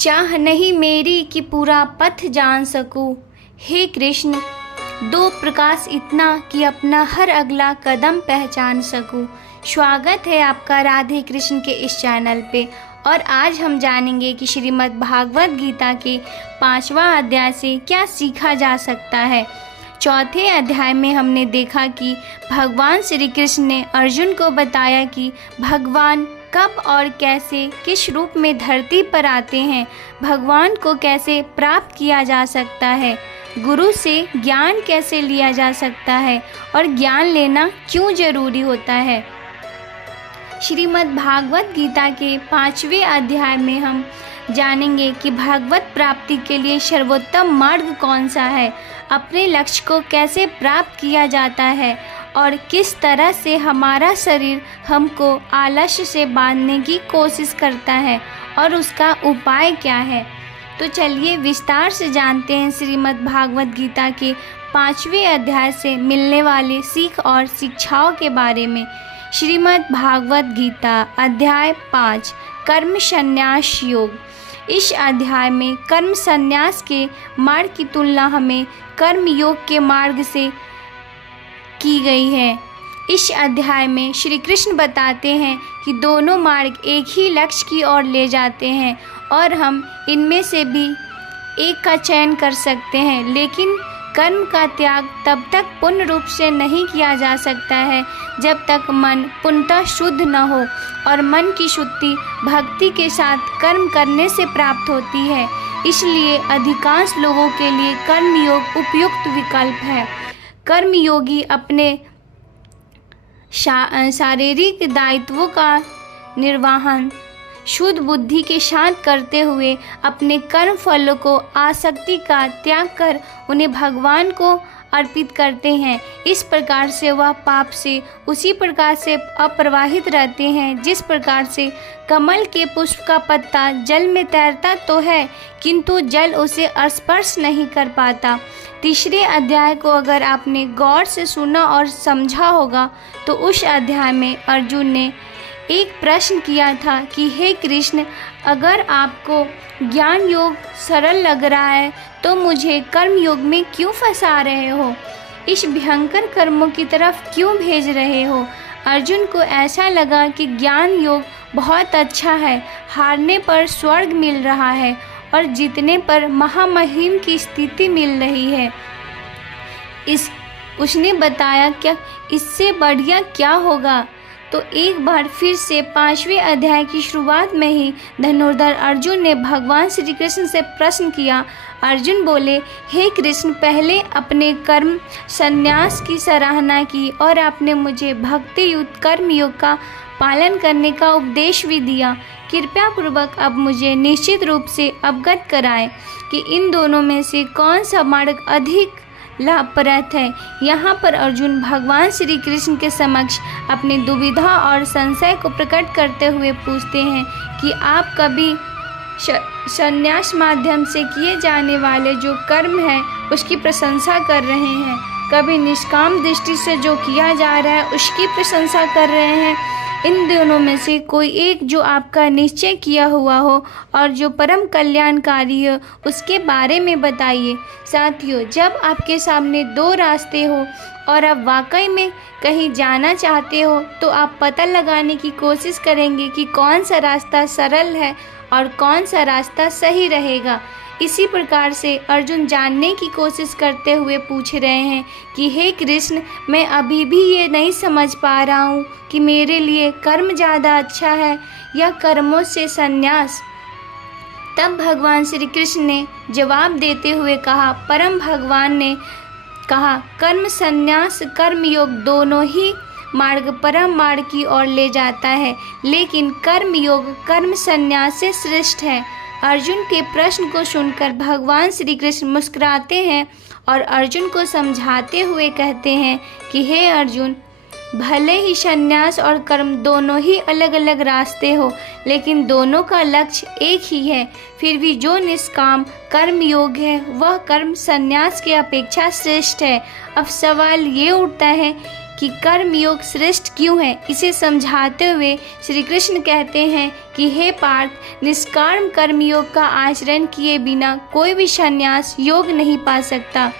चाह नहीं मेरी कि पूरा पथ जान सकूं। हे कृष्ण, दो प्रकाश इतना कि अपना हर अगला कदम पहचान सकूं। स्वागत है आपका राधे कृष्ण के इस चैनल पे। और आज हम जानेंगे कि श्रीमद् भागवत गीता के 5वां अध्याय से क्या सीखा जा सकता है। चौथे अध्याय में हमने देखा कि भगवान श्री कृष्ण ने अर्जुन को बताया कि भगवान कब और कैसे किस रूप में धरती पर आते हैं, भगवान को कैसे प्राप्त किया जा सकता है, गुरु से ज्ञान कैसे लिया जा सकता है और ज्ञान लेना क्यों जरूरी होता है। श्रीमद् भागवत गीता के 5वें अध्याय में हम जानेंगे कि भागवत प्राप्ति के लिए सर्वोत्तम मार्ग कौन सा है, अपने लक्ष्य को कैसे प्राप्त किया जाता है और किस तरह से हमारा शरीर हमको आलस्य से बांधने की कोशिश करता है और उसका उपाय क्या है। तो चलिए विस्तार से जानते हैं श्रीमद् भागवत गीता के 5वें अध्याय से मिलने वाले सीख और शिक्षाओं के बारे में। श्रीमद् भागवत गीता अध्याय 5 कर्म संन्यास योग। इस अध्याय में कर्म संन्यास के मार्ग की तुलना हमें कर्म योग के मार्ग से की गई है। इस अध्याय में श्री कृष्ण बताते हैं कि दोनों मार्ग एक ही लक्ष्य की ओर ले जाते हैं और हम इनमें से भी एक का चयन कर सकते हैं, लेकिन कर्म का त्याग तब तक पूर्ण रूप से नहीं किया जा सकता है जब तक मन पूर्णतः शुद्ध न हो, और मन की शुद्धि भक्ति के साथ कर्म करने से प्राप्त होती है। इसलिए अधिकांश लोगों के लिए कर्मयोग उपयुक्त विकल्प है। कर्मयोगी अपने शारीरिक दायित्वों का निर्वहन शुद्ध बुद्धि के साथ करते हुए अपने कर्म फलों को आसक्ति का त्याग कर उन्हें भगवान को अर्पित करते हैं। इस प्रकार से वह पाप से उसी प्रकार से अप्रवाहित रहते हैं जिस प्रकार से कमल के पुष्प का पत्ता जल में तैरता तो है किंतु जल उसे स्पर्श नहीं कर पाता। तीसरे अध्याय को अगर आपने गौर से सुना और समझा होगा तो उस अध्याय में अर्जुन ने एक प्रश्न किया था कि हे कृष्ण, अगर आपको ज्ञान योग सरल लग रहा है तो मुझे कर्म योग में क्यों फंसा रहे हो, इस भयंकर कर्मों की तरफ क्यों भेज रहे हो। अर्जुन को ऐसा लगा कि ज्ञान योग बहुत अच्छा है, हारने पर स्वर्ग मिल रहा है और जीतने पर महामहिम की स्थिति मिल रही है। उसने बताया क्या इससे बढ़िया क्या होगा। तो एक बार फिर से 5वें अध्याय की शुरुआत में ही धनुर्धर अर्जुन ने भगवान श्री कृष्ण से प्रश्न किया। अर्जुन बोले, हे कृष्ण, पहले अपने कर्म संन्यास की सराहना की और आपने मुझे भक्ति युक्त कर्म योग का पालन करने का उपदेश भी दिया। कृपया पूर्वक अब मुझे निश्चित रूप से अवगत कराएं कि इन दोनों में से कौन सा मार्ग अधिक लाभप्रद है। यहाँ पर अर्जुन भगवान श्री कृष्ण के समक्ष अपनी दुविधा और संशय को प्रकट करते हुए पूछते हैं कि आप कभी संन्यास माध्यम से किए जाने वाले जो कर्म है उसकी प्रशंसा कर रहे हैं, कभी निष्काम दृष्टि से जो किया जा रहा है उसकी प्रशंसा कर रहे हैं। इन दोनों में से कोई एक जो आपका निश्चय किया हुआ हो और जो परम कल्याणकारी हो उसके बारे में बताइए। साथियों, जब आपके सामने दो रास्ते हो और आप वाकई में कहीं जाना चाहते हो तो आप पता लगाने की कोशिश करेंगे कि कौन सा रास्ता सरल है और कौन सा रास्ता सही रहेगा। इसी प्रकार से अर्जुन जानने की कोशिश करते हुए पूछ रहे हैं कि हे कृष्ण, मैं अभी भी ये नहीं समझ पा रहा हूँ कि मेरे लिए कर्म ज़्यादा अच्छा है या कर्मों से संन्यास। तब भगवान श्री कृष्ण ने जवाब देते हुए कहा, परम भगवान ने कहा, कर्म संन्यास कर्म योग दोनों ही मार्ग परम मार्ग की ओर ले जाता है, लेकिन कर्म योग कर्म संन्यास से श्रेष्ठ है। अर्जुन के प्रश्न को सुनकर भगवान श्री कृष्ण मुस्कुराते हैं और अर्जुन को समझाते हुए कहते हैं कि हे अर्जुन, भले ही संन्यास और कर्म दोनों ही अलग अलग रास्ते हो, लेकिन दोनों का लक्ष्य एक ही है। फिर भी जो निष्काम कर्म योग है वह कर्म संन्यास की अपेक्षा श्रेष्ठ है। अब सवाल ये उठता है कि कर्म योग श्रेष्ठ क्यों है। इसे समझाते हुए श्री कृष्ण कहते हैं कि हे पार्थ, निष्काम कर्म योग का आचरण किए बिना कोई भी संन्यास योग नहीं पा सकता।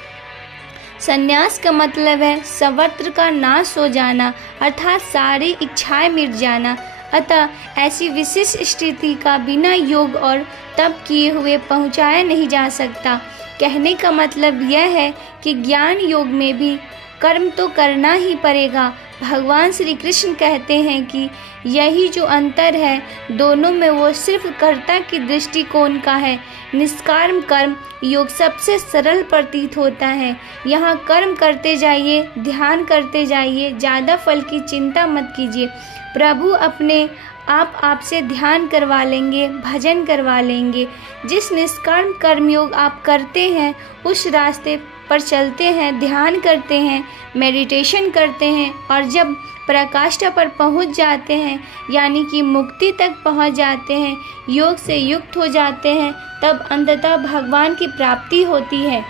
संन्यास का मतलब है सर्वत्र का नाश हो जाना, अर्थात सारी इच्छाएं मिट जाना। अतः ऐसी विशिष्ट स्थिति का बिना योग और तप किए हुए पहुँचाया नहीं जा सकता। कहने का मतलब यह है कि ज्ञान योग में भी कर्म तो करना ही पड़ेगा। भगवान श्री कृष्ण कहते हैं कि यही जो अंतर है दोनों में, वो सिर्फ कर्ता की दृष्टिकोण का है। निष्काम कर्म योग सबसे सरल प्रतीत होता है। यहाँ कर्म करते जाइए, ध्यान करते जाइए, ज़्यादा फल की चिंता मत कीजिए। प्रभु अपने आप आपसे ध्यान करवा लेंगे, भजन करवा लेंगे। जिस निष्काम कर्मयोग आप करते हैं, उस रास्ते पर चलते हैं, ध्यान करते हैं, मेडिटेशन करते हैं और जब पराकाष्ठा पर पहुंच जाते हैं, यानी कि मुक्ति तक पहुंच जाते हैं, योग से युक्त हो जाते हैं, तब अंततः भगवान की प्राप्ति होती है।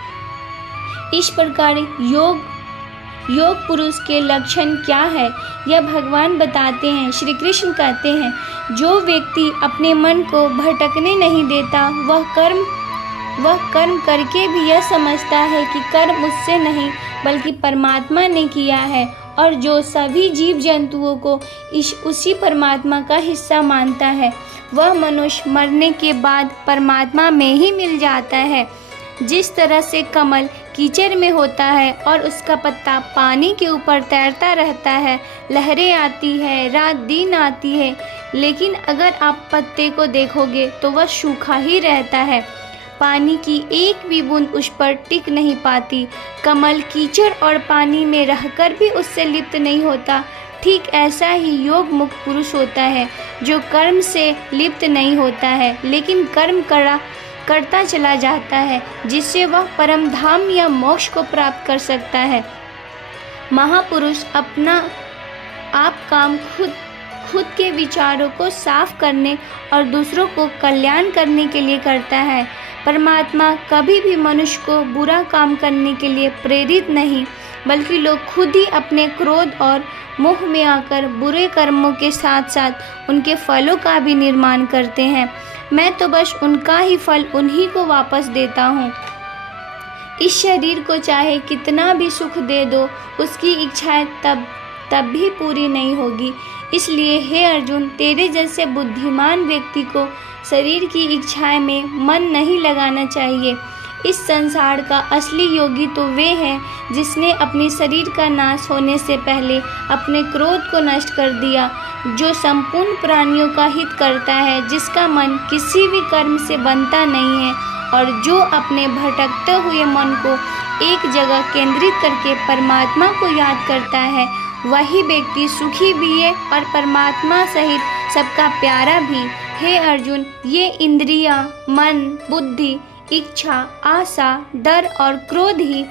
इस प्रकार योग पुरुष के लक्षण क्या है, यह भगवान बताते हैं। श्री कृष्ण कहते हैं, जो व्यक्ति अपने मन को भटकने नहीं देता, वह कर्म करके भी यह समझता है कि कर्म उससे नहीं बल्कि परमात्मा ने किया है, और जो सभी जीव जंतुओं को उसी परमात्मा का हिस्सा मानता है, वह मनुष्य मरने के बाद परमात्मा में ही मिल जाता है। जिस तरह से कमल कीचड़ में होता है और उसका पत्ता पानी के ऊपर तैरता रहता है, लहरें आती है, रात दिन आती है, लेकिन अगर आप पत्ते को देखोगे तो वह सूखा ही रहता है। पानी की एक भी बूंद उस पर टिक नहीं पाती। कमल कीचड़ और पानी में रहकर भी उससे लिप्त नहीं होता। ठीक ऐसा ही योग मुक्त पुरुष होता है, जो कर्म से लिप्त नहीं होता है, लेकिन कर्म करता चला जाता है, जिससे वह परम धाम या मोक्ष को प्राप्त कर सकता है। महापुरुष अपना आप काम खुद के विचारों को साफ करने और दूसरों को कल्याण करने के लिए करता है। परमात्मा कभी भी मनुष्य को बुरा काम करने के लिए प्रेरित नहीं, बल्कि लोग खुद ही अपने क्रोध और मोह में आकर बुरे कर्मों के साथ साथ उनके फलों का भी निर्माण करते हैं। मैं तो बस उनका ही फल उन्हीं को वापस देता हूँ। इस शरीर को चाहे कितना भी सुख दे दो, उसकी इच्छाएं तब भी पूरी नहीं होगी। इसलिए हे अर्जुन, तेरे जैसे बुद्धिमान व्यक्ति को शरीर की इच्छाएं में मन नहीं लगाना चाहिए। इस संसार का असली योगी तो वे हैं जिसने अपने शरीर का नाश होने से पहले अपने क्रोध को नष्ट कर दिया, जो संपूर्ण प्राणियों का हित करता है, जिसका मन किसी भी कर्म से बनता नहीं है और जो अपने भटकते हुए मन को एक जगह केंद्रित करके परमात्मा को याद करता है, वही व्यक्ति सुखी भी है और परमात्मा सहित सबका प्यारा भी। हे अर्जुन, ये इंद्रियां, मन, बुद्धि, इच्छा, आशा, डर और क्रोध ही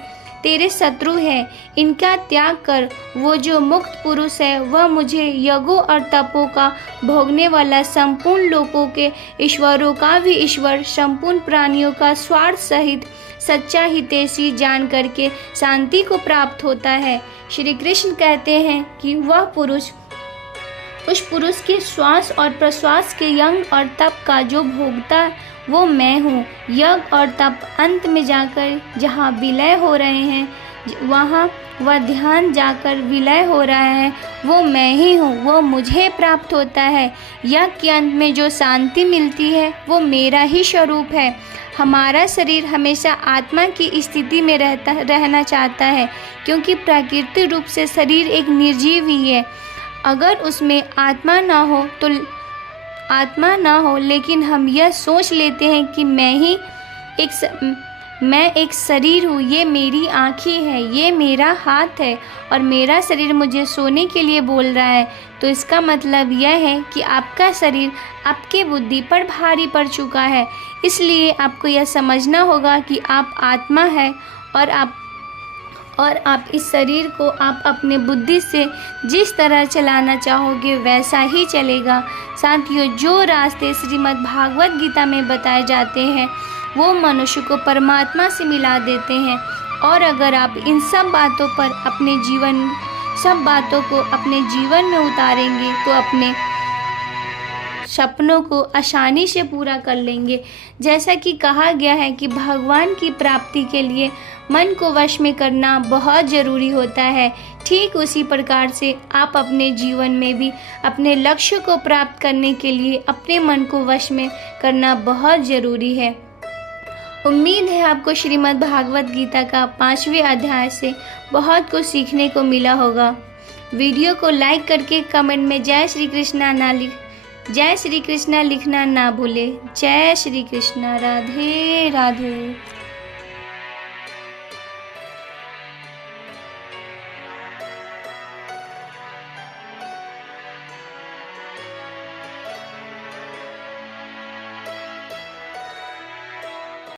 तेरे शत्रु हैं। इनका त्याग कर। वो जो मुक्त पुरुष है, वह मुझे यज्ञों और तपों का भोगने वाला, संपूर्ण लोकों के ईश्वरों का भी ईश्वर, संपूर्ण प्राणियों का स्वार्थ सहित सच्चा हितैषी जान करके शांति को प्राप्त होता है। श्री कृष्ण कहते हैं कि वह पुरुष उस पुरुष के श्वास और प्रश्वास के यज्ञ और तप का जो भोगता, वो मैं हूँ। यज्ञ और तप अंत में जाकर जहाँ विलय हो रहे हैं, वहाँ वह ध्यान जाकर विलय हो रहा है, वो मैं ही हूँ, वो मुझे प्राप्त होता है। यज्ञ के अंत में जो शांति मिलती है, वो मेरा ही स्वरूप है। हमारा शरीर हमेशा आत्मा की स्थिति में रहना चाहता है, क्योंकि प्राकृतिक रूप से शरीर एक निर्जीव ही है। अगर उसमें आत्मा ना हो, लेकिन हम यह सोच लेते हैं कि मैं एक शरीर हूँ, ये मेरी आँखें हैं, ये मेरा हाथ है और मेरा शरीर मुझे सोने के लिए बोल रहा है, तो इसका मतलब यह है कि आपका शरीर आपके बुद्धि पर भारी पड़ चुका है। इसलिए आपको यह समझना होगा कि आप आत्मा है और आप इस शरीर को आप अपने बुद्धि से जिस तरह चलाना चाहोगे वैसा ही चलेगा। साथियों, जो रास्ते श्रीमद् भागवत गीता में बताए जाते हैं, वो मनुष्य को परमात्मा से मिला देते हैं। और अगर आप इन सब बातों पर अपने जीवन सब बातों को अपने जीवन में उतारेंगे तो अपने सपनों को आसानी से पूरा कर लेंगे। जैसा कि कहा गया है कि भगवान की प्राप्ति के लिए मन को वश में करना बहुत ज़रूरी होता है, ठीक उसी प्रकार से आप अपने जीवन में भी अपने लक्ष्य को प्राप्त करने के लिए अपने मन को वश में करना बहुत ज़रूरी है। उम्मीद है आपको श्रीमद् भागवत गीता का 5वें अध्याय से बहुत कुछ सीखने को मिला होगा। वीडियो को लाइक करके कमेंट में जय श्री कृष्णा लिखना ना भूले। जय श्री कृष्णा। राधे राधे।